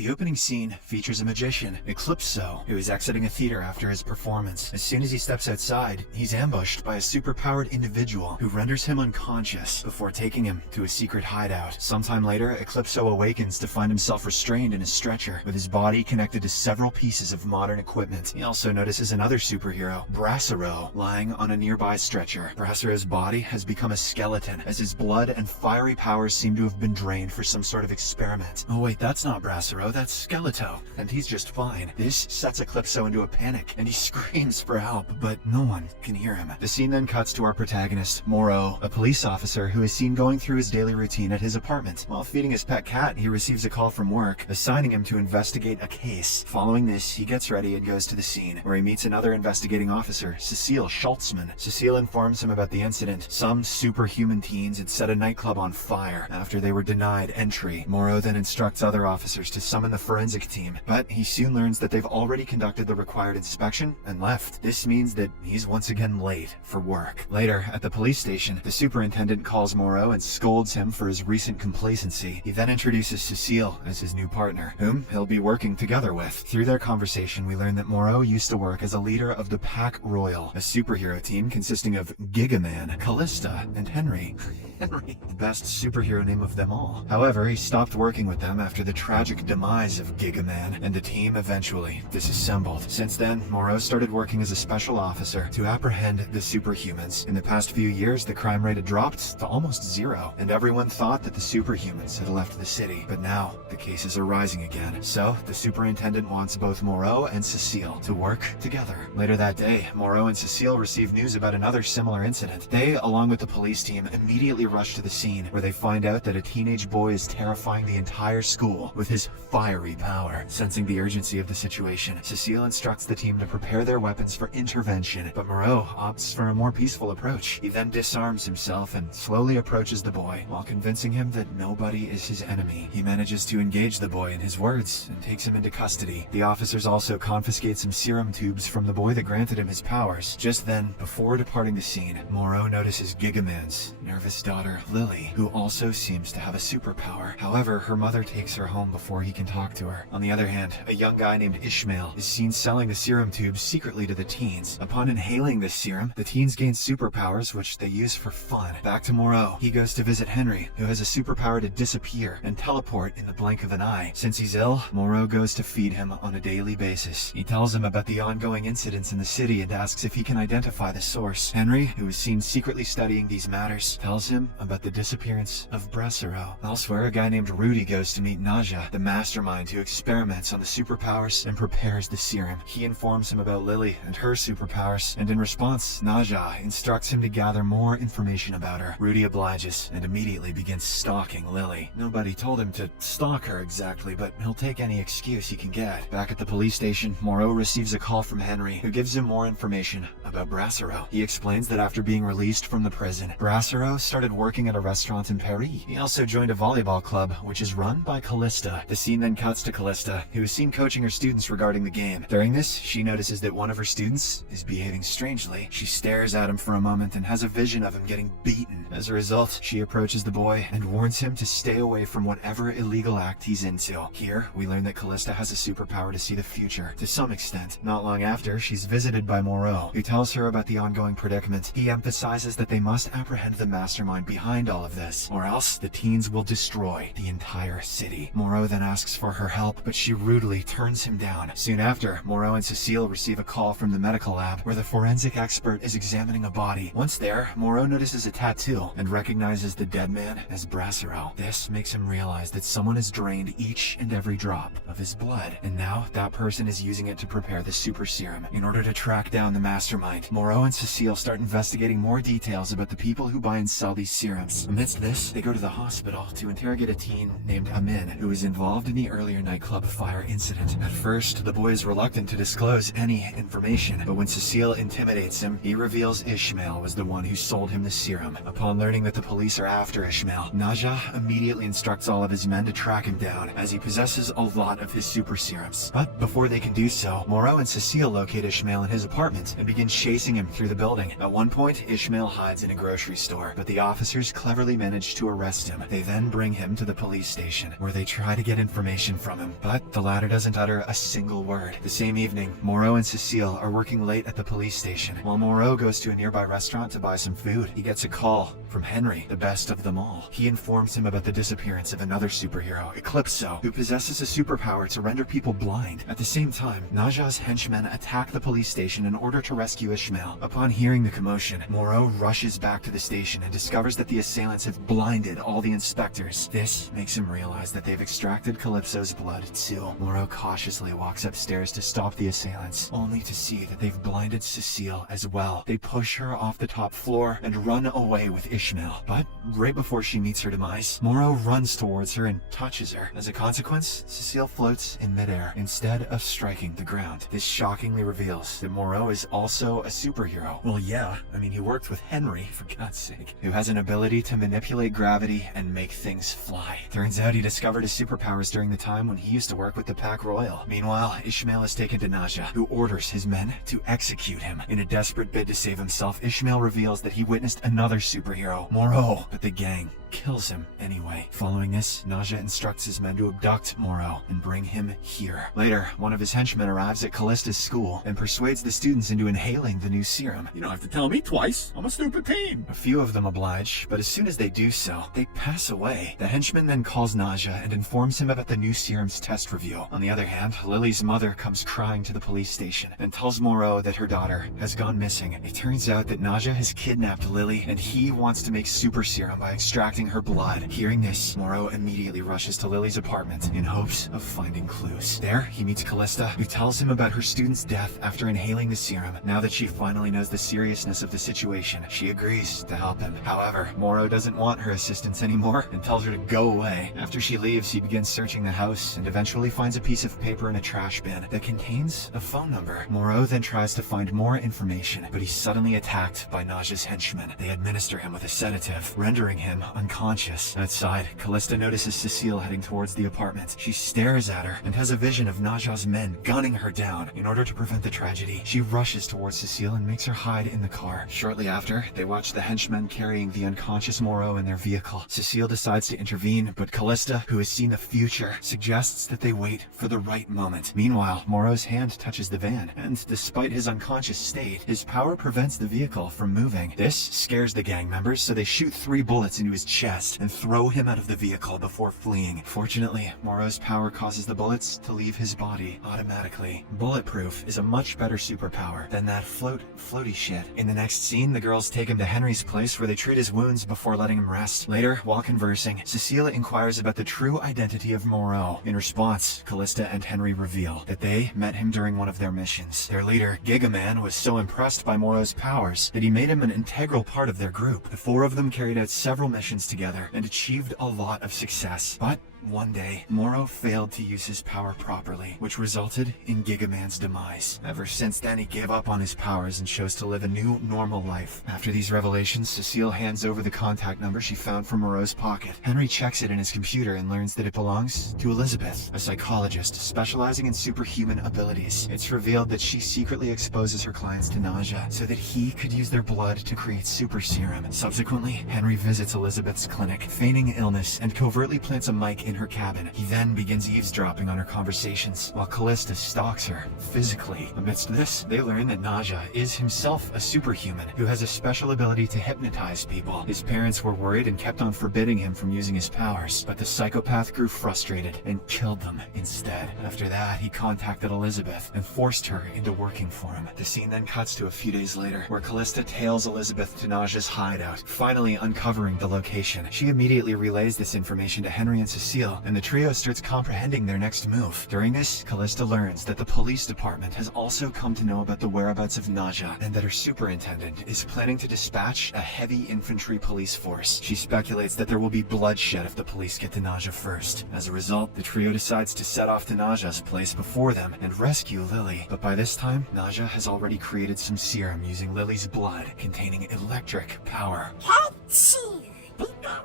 The opening scene features a magician, Eclipso, who is exiting a theater after his performance. As soon as he steps outside, he's ambushed by a superpowered individual who renders him unconscious before taking him to a secret hideout. Sometime later, Eclipso awakens to find himself restrained in a stretcher, with his body connected to several pieces of modern equipment. He also notices another superhero, Brasero, lying on a nearby stretcher. Brasero's body has become a skeleton, as his blood and fiery powers seem to have been drained for some sort of experiment. Oh wait, that's not Brasero, that's Skeleto, and he's just fine. This sets Eclipso into a panic, and he screams for help, but no one can hear him. The scene then cuts to our protagonist, Moreau, a police officer who is seen going through his daily routine at his apartment. While feeding his pet cat, he receives a call from work, assigning him to investigate a case. Following this, he gets ready and goes to the scene, where he meets another investigating officer, Cecile Schultzman. Cecile informs him about the incident. Some superhuman teens had set a nightclub on fire after they were denied entry. Moreau then instructs other officers to summon the forensic team, but he soon learns that they've already conducted the required inspection and left. This means that he's once again late for work. Later, at the police station, the superintendent calls Moreau and scolds him for his recent complacency. He then introduces Cecile as his new partner, whom he'll be working together with. Through their conversation, we learn that Moreau used to work as a leader of the Pack Royal, a superhero team consisting of Gigaman, Callista, and Henry. Henry, the best superhero name of them all. However, he stopped working with them after the tragic demise of Gigaman, and the team eventually disassembled. Since then, Moreau started working as a special officer to apprehend the superhumans. In the past few years, the crime rate had dropped to almost zero, and everyone thought that the superhumans had left the city. But now, the cases are rising again. So, the superintendent wants both Moreau and Cecile to work together. Later that day, Moreau and Cecile receive news about another similar incident. They, along with the police team, immediately rush to the scene, where they find out that a teenage boy is terrifying the entire school with his fiery power. Sensing the urgency of the situation, Cecile instructs the team to prepare their weapons for intervention, but Moreau opts for a more peaceful approach. He then disarms himself and slowly approaches the boy, while convincing him that nobody is his enemy. He manages to engage the boy in his words and takes him into custody. The officers also confiscate some serum tubes from the boy that granted him his powers. Just then, before departing the scene, Moreau notices Gigaman's nervous daughter, Lily, who also seems to have a superpower. However, her mother takes her home before he can talk to her. On the other hand, a young guy named Ishmael is seen selling the serum tubes secretly to the teens. Upon inhaling this serum, the teens gain superpowers, which they use for fun. Back to Moreau, he goes to visit Henry, who has a superpower to disappear and teleport in the blink of an eye. Since he's ill, Moreau goes to feed him on a daily basis. He tells him about the ongoing incidents in the city and asks if he can identify the source. Henry, who is seen secretly studying these matters, tells him about the disappearance of Brasero. Elsewhere, a guy named Rudy goes to meet Naja, the mastermind who experiments on the superpowers and prepares the serum. He informs him about Lily and her superpowers, and in response, Naja instructs him to gather more information about her. Rudy obliges and immediately begins stalking Lily. Nobody told him to stalk her exactly, but he'll take any excuse he can get. Back at the police station, Moreau receives a call from Henry, who gives him more information about Brasero. He explains that after being released from the prison, Brasero started working at a restaurant in Paris. He also joined a volleyball club, which is run by Callista. The scene then cuts to Callista, who is seen coaching her students regarding the game. During this, she notices that one of her students is behaving strangely. She stares at him for a moment and has a vision of him getting beaten. As a result, she approaches the boy and warns him to stay away from whatever illegal act he's into. Here, we learn that Callista has a superpower to see the future, to some extent. Not long after, she's visited by Moreau, who tells her about the ongoing predicament. He emphasizes that they must apprehend the mastermind behind all of this, or else the teens will destroy the entire city. Moreau then asks for her help, but she rudely turns him down. Soon after, Moreau and Cecile receive a call from the medical lab, where the forensic expert is examining a body. Once there, Moreau notices a tattoo and recognizes the dead man as Brasero. This makes him realize that someone has drained each and every drop of his blood, and now that person is using it to prepare the super serum. In order to track down the mastermind, Moreau and Cecile start investigating more details about the people who buy and sell these serums. Amidst this, they go to the hospital to interrogate a teen named Amin, who is involved in the earlier nightclub fire incident. At first, the boy is reluctant to disclose any information, but when Cecile intimidates him, he reveals Ishmael was the one who sold him the serum. Upon learning that the police are after Ishmael, Naja immediately instructs all of his men to track him down, as he possesses a lot of his super serums. But before they can do so, Moreau and Cecile locate Ishmael in his apartment and begin chasing him through the building. At one point, Ishmael hides in a grocery store, but the officers cleverly manage to arrest him. They then bring him to the police station, where they try to get information information from him, but the latter doesn't utter a single word. The same evening, Moreau and Cecile are working late at the police station. While Moreau goes to a nearby restaurant to buy some food, he gets a call from Henry, the best of them all. He informs him about the disappearance of another superhero, Eclipso, who possesses a superpower to render people blind. At the same time, Naja's henchmen attack the police station in order to rescue Ishmael. Upon hearing the commotion, Moreau rushes back to the station and discovers that the assailants have blinded all the inspectors. This makes him realize that they've extracted Calypso's blood too. Moreau cautiously walks upstairs to stop the assailants, only to see that they've blinded Cecile as well. They push her off the top floor and run away with Ishmael. But right before she meets her demise, Moreau runs towards her and touches her. As a consequence, Cecile floats in midair instead of striking the ground. This shockingly reveals that Moreau is also a superhero. Well, yeah, I mean, he worked with Henry, for God's sake, who has an ability to manipulate gravity and make things fly. Turns out he discovered his superpowers during the time when he used to work with the Pack Royal. Meanwhile, Ishmael is taken to Naja, who orders his men to execute him. In a desperate bid to save himself, Ishmael reveals that he witnessed another superhero, Moreau, but the gang kills him anyway. Following this, Naja instructs his men to abduct Moreau and bring him here. Later, one of his henchmen arrives at Callista's school and persuades the students into inhaling the new serum. You don't have to tell me twice. I'm a stupid teen. A few of them oblige, but as soon as they do so, they pass away. The henchman then calls Naja and informs him about the new serum's test review. On the other hand, Lily's mother comes crying to the police station and tells Moreau that her daughter has gone missing. It turns out that Naja has kidnapped Lily and he wants to make super serum by extracting her blood. Hearing this, Moreau immediately rushes to Lily's apartment in hopes of finding clues. There, he meets Callista, who tells him about her student's death after inhaling the serum. Now that she finally knows the seriousness of the situation, she agrees to help him. However, Moreau doesn't want her assistance anymore and tells her to go away. After she leaves, he begins searching the house and eventually finds a piece of paper in a trash bin that contains a phone number. Moreau then tries to find more information, but he's suddenly attacked by Naja's henchmen. They administer him with a sedative, rendering him unconscious. Outside, Callista notices Cecile heading towards the apartment. She stares at her and has a vision of Naja's men gunning her down. In order to prevent the tragedy, she rushes towards Cecile and makes her hide in the car. Shortly after, they watch the henchmen carrying the unconscious Moreau in their vehicle. Cecile decides to intervene, but Callista, who has seen the future, suggests that they wait for the right moment. Meanwhile, Moreau's hand touches the van, and despite his unconscious state, his power prevents the vehicle from moving. This scares the gang members, so they shoot 3 bullets into his chest and throw him out of the vehicle before fleeing. Fortunately, Moreau's power causes the bullets to leave his body automatically. Bulletproof is a much better superpower than that floaty shit. In the next scene, the girls take him to Henry's place where they treat his wounds before letting him rest. Later, while conversing, Cecile inquires about the true identity of Moreau. In response, Callista and Henry reveal that they met him during one of their missions. Their leader, Gigaman, was so impressed by Moreau's powers that he made him an integral part of their group. The 4 of them carried out several missions together and achieved a lot of success. But one day, Moreau failed to use his power properly, which resulted in Gigaman's demise. Ever since then, he gave up on his powers and chose to live a new, normal life. After these revelations, Cecile hands over the contact number she found from Moreau's pocket. Henry checks it in his computer and learns that it belongs to Elizabeth, a psychologist specializing in superhuman abilities. It's revealed that she secretly exposes her clients to Naja so that he could use their blood to create super serum. Subsequently, Henry visits Elizabeth's clinic, feigning illness, and covertly plants a mic in her cabin. He then begins eavesdropping on her conversations, while Callista stalks her physically. Amidst this, they learn that Naja is himself a superhuman who has a special ability to hypnotize people. His parents were worried and kept on forbidding him from using his powers, but the psychopath grew frustrated and killed them instead. After that, he contacted Elizabeth and forced her into working for him. The scene then cuts to a few days later, where Callista tails Elizabeth to Naja's hideout, finally uncovering the location. She immediately relays this information to Henry and Cecile, and the trio starts comprehending their next move. During this, Callista learns that the police department has also come to know about the whereabouts of Naja, and that her superintendent is planning to dispatch a heavy infantry police force. She speculates that there will be bloodshed if the police get to Naja first. As a result, the trio decides to set off to Naja's place before them and rescue Lily. But by this time, Naja has already created some serum using Lily's blood containing electric power.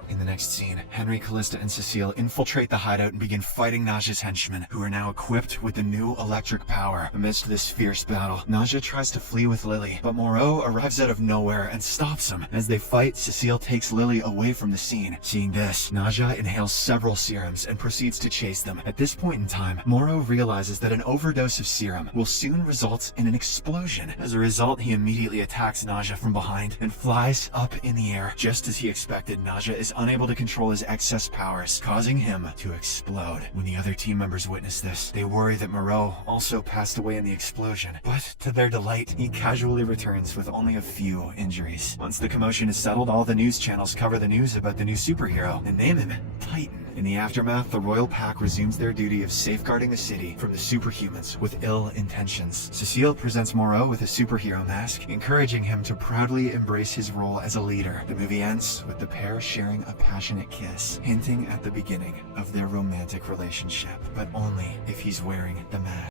In the next scene, Henry, Callista, and Cecile infiltrate the hideout and begin fighting Naja's henchmen, who are now equipped with the new electric power. Amidst this fierce battle, Naja tries to flee with Lily, but Moreau arrives out of nowhere and stops him. As they fight, Cecile takes Lily away from the scene. Seeing this, Naja inhales several serums and proceeds to chase them. At this point in time, Moreau realizes that an overdose of serum will soon result in an explosion. As a result, he immediately attacks Naja from behind and flies up in the air. Just as he expected, Naja is unable to control his excess powers, causing him to explode. When the other team members witness this, they worry that Moreau also passed away in the explosion, but to their delight, he casually returns with only a few injuries. Once the commotion is settled, all the news channels cover the news about the new superhero and name him Titan. In the aftermath, the Royal Pack resumes their duty of safeguarding the city from the superhumans with ill intentions. Cecile presents Moreau with a superhero mask, encouraging him to proudly embrace his role as a leader. The movie ends with the pair sharing a passionate kiss, hinting at the beginning of their romantic relationship, but only if he's wearing the mask.